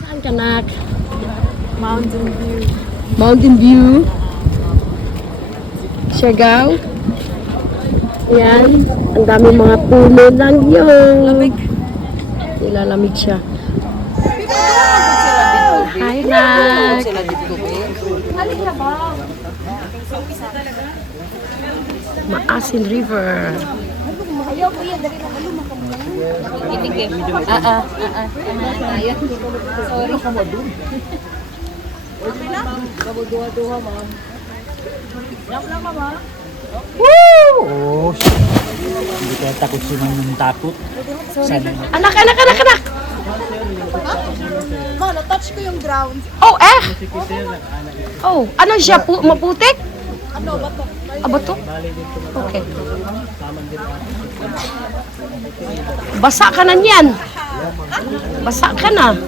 Saan ka, nak? Mountain view. Mountain View. Siargao. Yan. Ang daming mga puno lang yun. Lamig. Nilalamig siya. Hi, Hi, nak. sila dito, babe. Maasin River. Inig eh. Tamahan tayo. Sorry. Kabuduha-duha, ma'am. Lang ka, ma'am. Oh, hindi kaya takot si Mang ng takot. Sana na. Anak, anak, anak, anak. Ma, na-touch ko yung ground. Oh, eh. Oh, ano siya? Maputik? Ano ba to? Ah, bato? Okay. Basa ka na niyan. Basa ka na.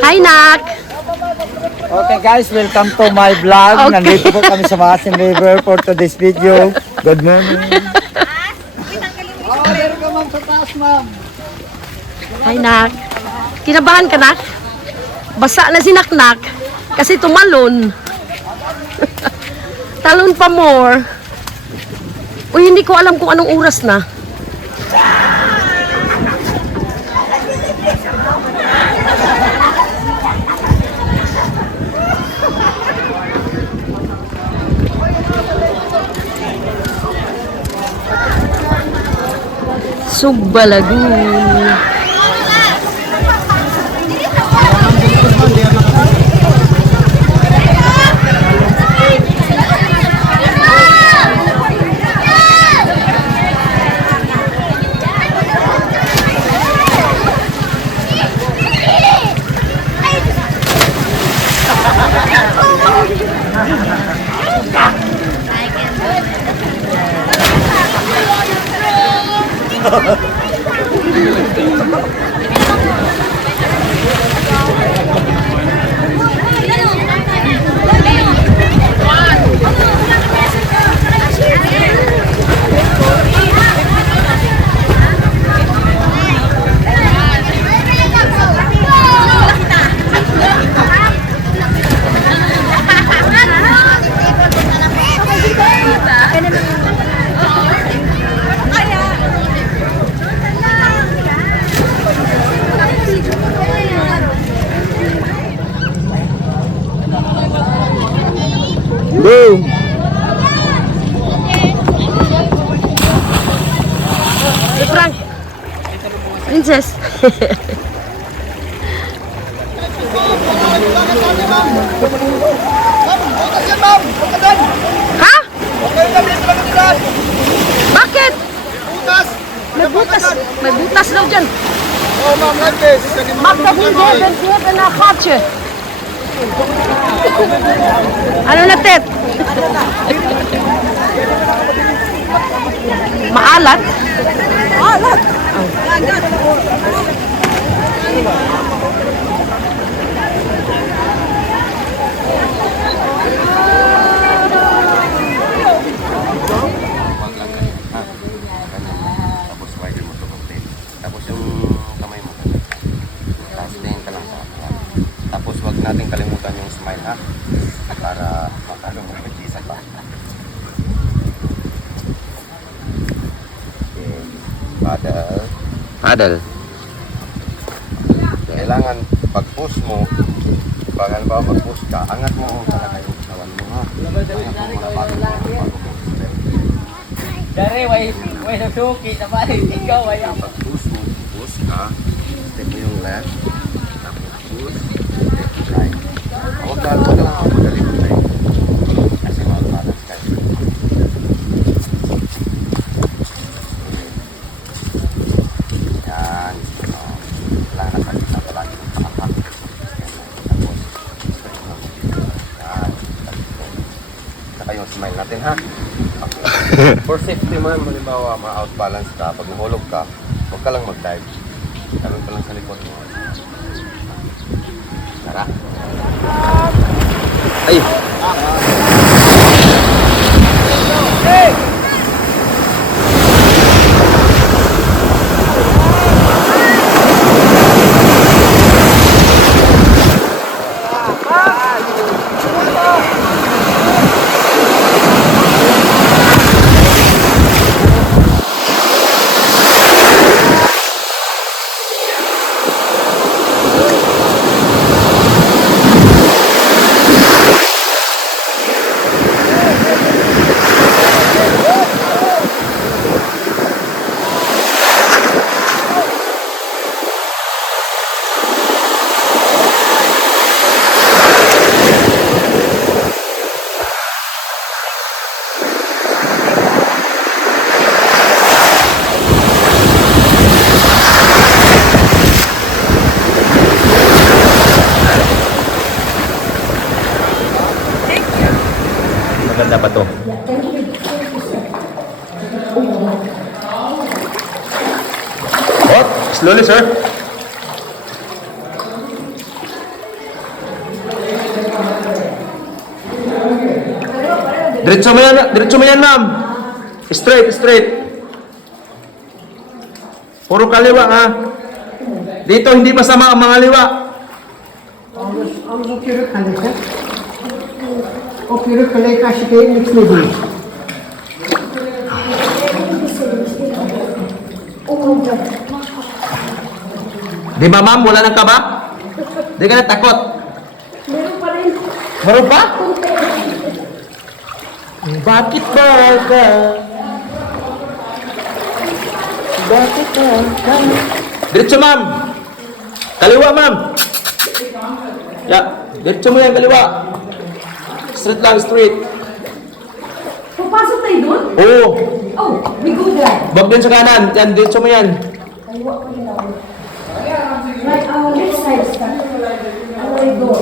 Hi, nak. Okay guys, welcome to my vlog. Okay. Nandito po kami sa Maasin River for today's video. Good morning. Hi, nak. Kinabahan ka, nak? Basa na si Naknak kasi tumalon. Talon pa more. Uy, hindi ko alam kung anong oras na. Subbalagoon. Boom! Hey, Frank. Princess. Ha? Bakit? May butas. May butas daw dyan. Mag dat niet hebben, ze hebben een gatje. Ano na, Tet? Maalat? Alat! Lagat! Tapos wider mo ito complete. Tapos yung kamay mo. Tapos tingin ka lang sa akin. Tapos wag natin kalimutan yung smile ha. Para makano mo yung isa pa. Okay. Paddle. Paddle. Kailangan pag-push mo, pag ano ba pag-push ka, angat mo talaga yung katawan mo ha. Angat mo muna bago mo. Dari, way nasuki. Napalit ikaw, way ako. Pag-push mo, push ka, step mo yung left, tapos push, step right. Huwag ka lang ako magaling mo tayo. Kasi mag-balance ka. Yan. Kailangan natin na palagi ng pakapak. Tapos, step mo. Yan. Saka yung smile natin ha. For safety man, halimbawa ma-outbalance ka, pag nahulog ka, huwag ka lang mag-dive. Talon ka lang sa likod mo. Tara. Ay! Maganda pa to. What? Slowly, sir. Diretso mo yan, ma'am. Straight, straight. Puro kaliwa, ha? Dito, hindi masama ang mga liwa. Di ba, ma'am? Wala nang kaba? Di ka na takot? Meron pa rin. Meron pa? Bakit ba ka? Bakit ba ka? Diretso, ma'am. Kaliwa, ma'am. Diretso mo yan, kaliwa. Straight lang, straight. Papasok tayo doon? Oo. Oh, we go there. Bag din sa kanan. Yan, diretso mo yan. Right, next side, start. Our door.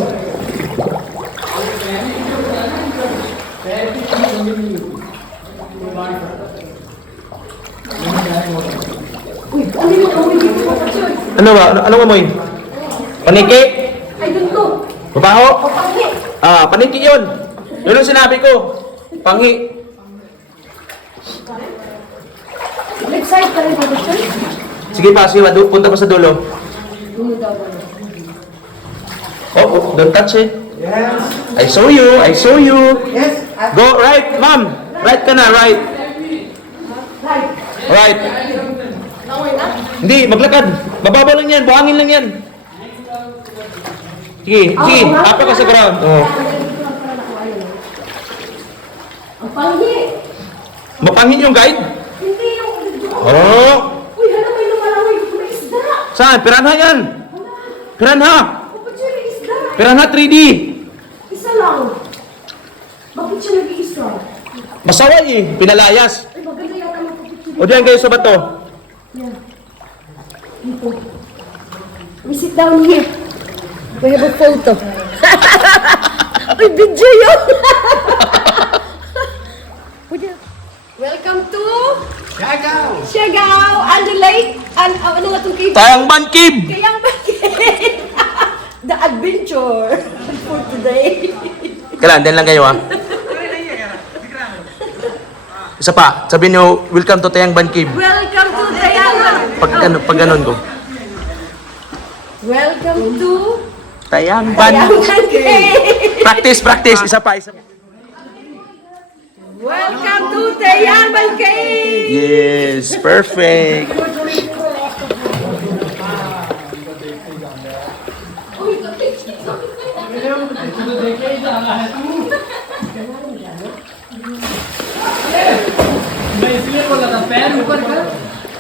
Uy, ano yung amoy dito sa church? Ano ba? Anong amoy? Paniki? I don't know. Babaho? O, panghi. Paniki yun. Yun ang sinabi ko. Pangi. Left side pa rin ba ito? Sige pa, sige pa. Punta pa sa dulo. Oh, don't touch it. Yes. I saw you. I saw you. Yes. Go right, ma'am. Right ka na, right. Right. Hindi, maglakad. Bababa lang yan. Buhangin lang yan. Sige, sige. Apa ka sa ground. Oh. Ang panghi. Mapangin yung guide? Hindi yung... Oh. Uy, hala, may lumalangoy. May isda. Saan? Piranha yan. Piranha. Bakit siya nag-isda? Piranha 3D. Isa lang. Bakit siya nag-iisa? Masaway eh. Pinalayas. Ay, maganda yata magpapicture. O diyan kayo sa bato. Yeah. Dito. We sit down here. We have a photo. Uy, video yun. Welcome to Siargao and the lake and ano nga itong cave? Tayang Bankib. Kayang The adventure for today. Kailan? Diyan lang kayo ha. Isa pa. Sabihin nyo, welcome to Tayang Bankib. Welcome to Tayang. Pag ganun ko. Welcome to Tayang Tayang Bankib. Cave. Practice, practice. Isa pa, isa pa. Welcome to Tayang Cave. Yes, perfect. मैं इसलिए बोला था पैर ऊपर कर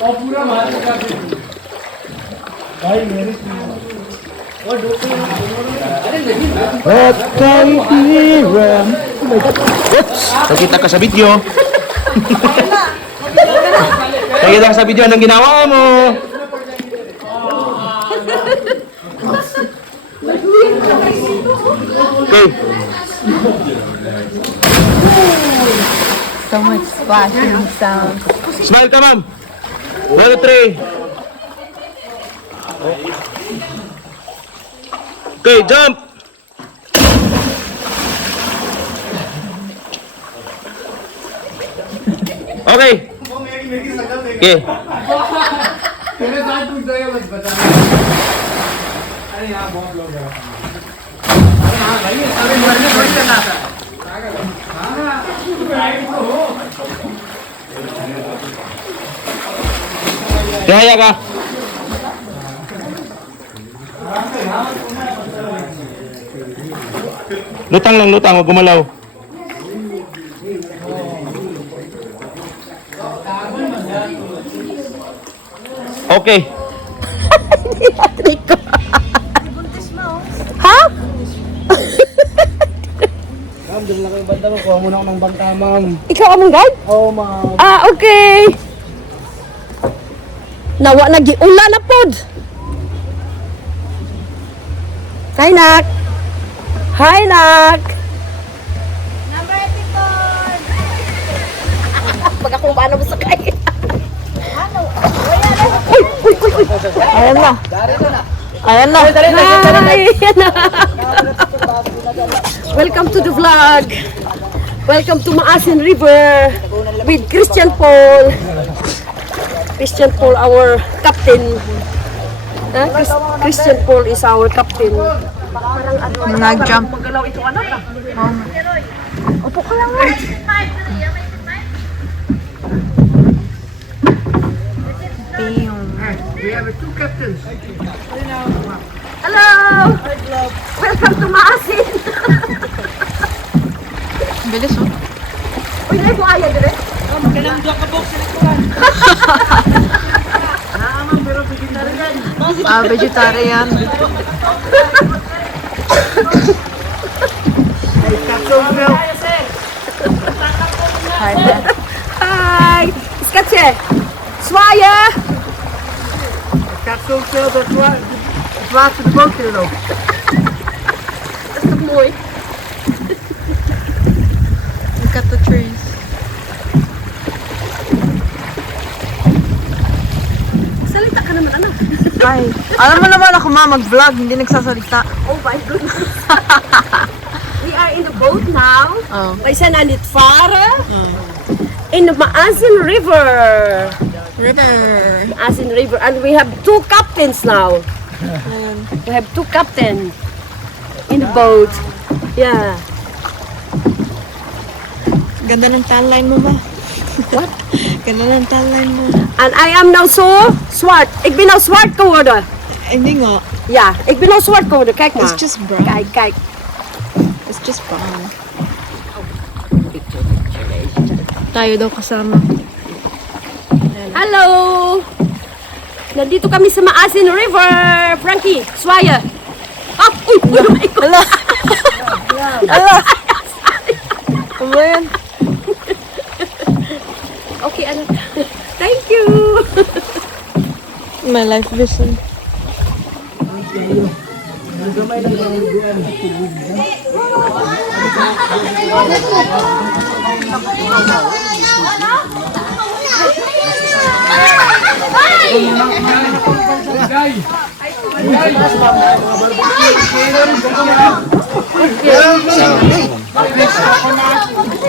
और पूरा मार का भाई मेरी At kahihiram. Oops! Nakita ka sa video. Nakita ka sa video. Anong ginawa mo? Okay. So much splashing sound. Smile ka, ma'am. 1, 2, 3. Okay, jump. Okay. Okay. मेरे साथ कुछ जगह मत बता। अरे यहाँ बहुत लोग हैं अरे हाँ भाई अरे मरने थोड़ी करना था Kaya ka. Lutang lang, lutang. Huwag gumalaw. Okay. Ha? Ma'am, doon lang kayo banda mo. Kuha muna ako ng bangka, ma'am. Ikaw among guide? Oo, ma'am. Okay. Nawa na giula na pod. Hi, nak. Hi, nak. Number 8 ito. pag ako paano mo sakay. Uy. Ayan na. Ayan na. Hi. Ayan na. Welcome to the vlog. Welcome to Maasin River with Christian Paul. Christian Paul, our captain. Christian Paul is our captain. Nag-jump. Magalaw ito anak ah. Opo ka lang ah. We have two captains. Hello! Welcome to Maasin. Bilis oh. Uy, na ito ayaw dire. Vegetarian. Hi! Skatse! Swaya! Capsule sail, that's right. It's right to the boat here though. Basta moy. Look at the trees. Salita ka naman anak. Ay, alam mo naman ako mag-vlog, hindi nagsasalita. Oh my goodness. We are in the boat now. Oh. Wij zijn aan het varen. In the Maasin River. Maasin River. And we have two captains now. We have two captains in the boat. Yeah. Ganda ng tanline mo ba? What? Ganda ng tanline mo. And I am now so zwart. Ik ben nou zwart geworden. Hindi nga. Ja, ik ben nou zwart geworden. Kijk maar. It's just brown. Kijk. It's just brown. Tayo daw kasama. Hello! Nandito kami sa Maasin River. Frankie, Swaya. Ah, uy! Ala! Ala! Ano ba yan? Okay, anak. Thank you! My life vision.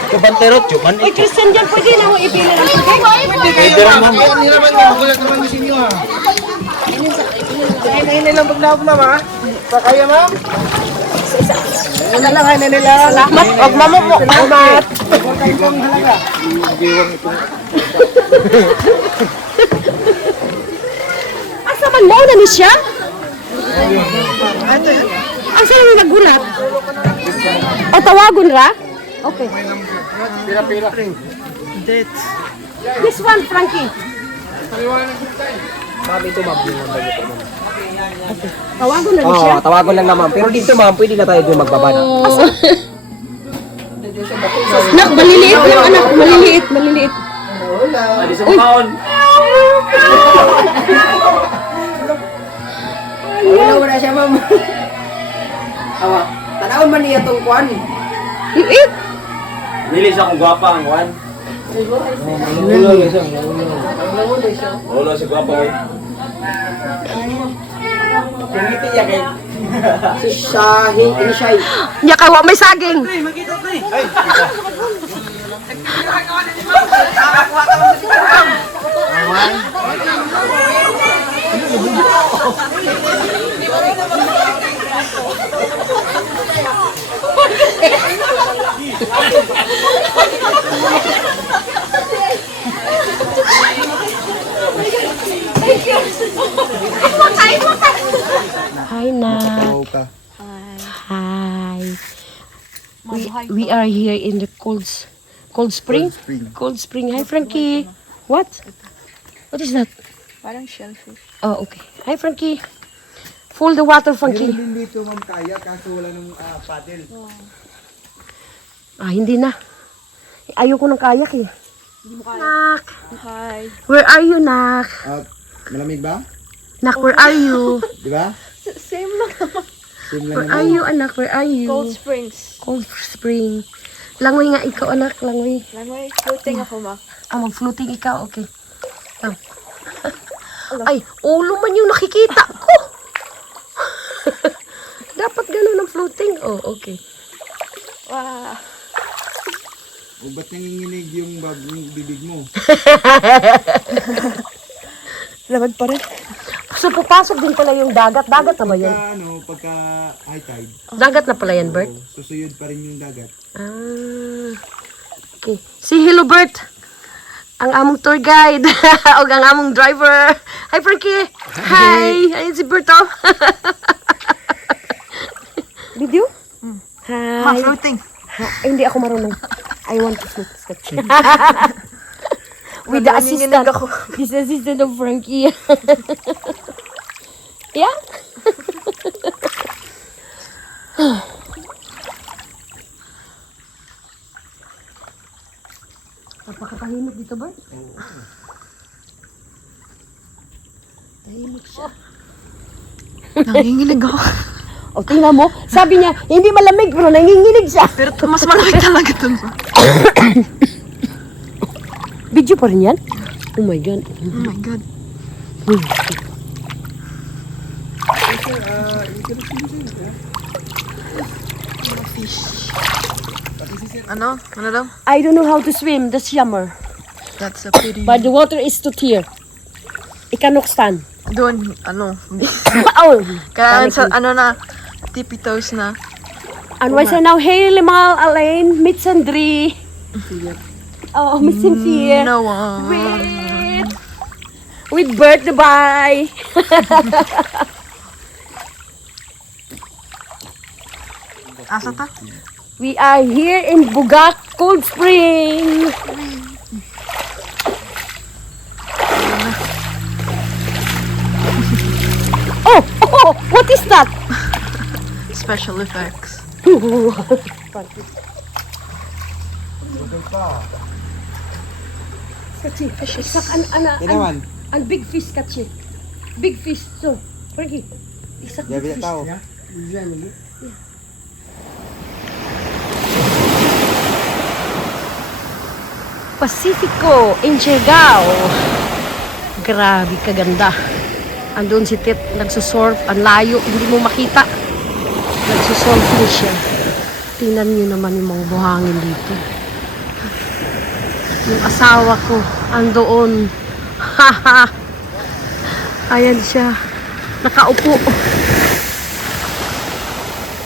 Kabanterot, cuman Uy, Christian dyan, pwede na mo ipili ng tubig? pwede rin ma'am. Hindi naman yung gulat naman yung sinyo ha. Hinahinay lang pag naog ma'am ha. Pakaya ma'am. Ano lang kainin nila. Salamat. Huwag mo. Salamat. Ibang halaga. Asa man mo na ni siya? Asa na nagulat? O tawagon ra? Okay. Pila-pila. This one, Frankie. Ma'am, ito ma'am. Yung number niyo po ma'am. Tawagon na ni siya? Oo, tawagan lang naman. Pero dito ma'am, pwede na tayo doon magbaba na. Nak, maliliit lang anak. Maliliit. Wala siya, ma'am. Awa, tanawon man niya itong kwan. Liit. Nili siya kung gwapa ang kuhan. Ulo si gwapa ko. Pingiti niya kay si Shahi, ini Shahi. Nya kay wa may saging. Hi, Nak. Hi. We are here in the Cold Spring. Cold Spring. Hi, Frankie. What? What is that? Parang shellfish. Oh, okay. Hi, Frankie. Full the water, Frankie. Meron din dito ma'am kaya, kaso wala ng paddle. Ah, hindi na. Ayoko ng kayak eh. Nak. Hi. Where are you, Nak? Malamig ba? Nak, where are you? Di ba? Same lang. Same lang Where are you, anak? Where are you? Cold Springs. Cold Spring. Langoy nga ikaw, anak. Langoy. Langoy, floating ako, ma. Mag-floating ikaw. Okay. Ay, ulo man yung nakikita ko. Dapat ganun ang floating. Oh, okay. Wow. O ba't nanginginig yung bibig mo? Lamad pa rin. So, papasok din pala yung dagat. Dagat na ba yun? Pagka high tide, Dagat na pala yan, Bert? susuyod pa rin yung dagat. Okay. Si Hello, Bert. Ang among tour guide. O ang among driver. Hi, Frankie. Hi. Ayun si Bert, oh. Video? Ma, Hi. floating. Hindi ako marunong. I want to float. With the Nanginginig assistant. ako. This assistant of Frankie. Yeah? Napakatahimik dito, Bert. Tahimik siya. Nanginginig ako. O, tingnan mo. Sabi niya, hindi malamig, pero nanginginig siya. Pero mas malamig talaga ito. Video pa rin yan? Oh my God. Oh my God. Fish. Ano? Ano daw? I don't know how to swim. That's yammer. That's a pity. But the water is too clear. I cannot stand. Doon, ano, hindi. Oh. Kaya sa, ano na, tippy toes na. And why say now, hey, Limal, Alain, Mitz and Dri. Oh, Mitz and Fia. No one. With Bert, bye. Asa ta? We are here in Bugak Cold Spring. Oh, what is that? Special effects. Kachi, sak an big fish kachi. Big fish. So, Frankie. Isak big fish. tao. Pacifico in Siargao. Grabe kaganda. Andun si Tit, nagsusurf. Ang layo, hindi mo makita. Nagsusurfing siya. Tingnan niyo naman yung mga buhangin dito. Yung asawa ko, andoon. Haha. Ayan siya. Nakaupo.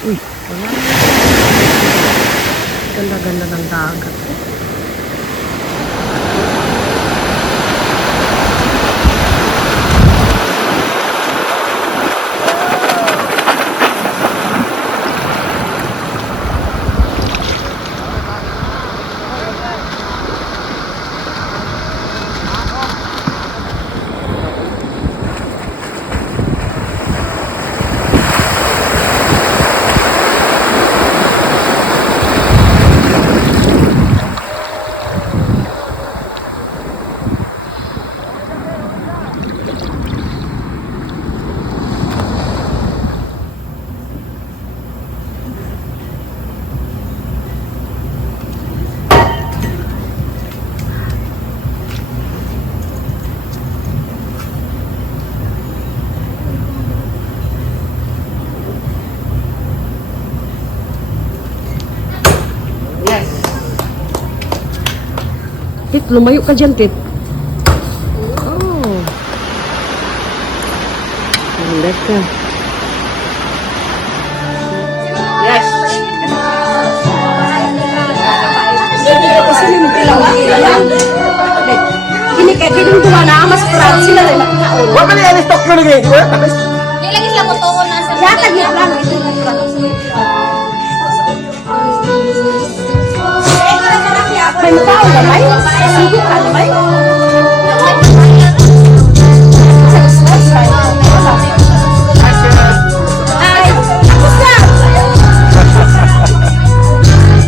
Uy, wala. Ganda-ganda ng dagat. Tit, lumayo ka dyan, Tit. Oh. Ganda ka. Yes! Kasi yung tilaw. Kini kaya kinunduha na, mas proud sila rin nakakaon. Huwag ka na stock ko lagi. Nilagay lang ko tungo na sa Yatag niya lang. May matao na, may?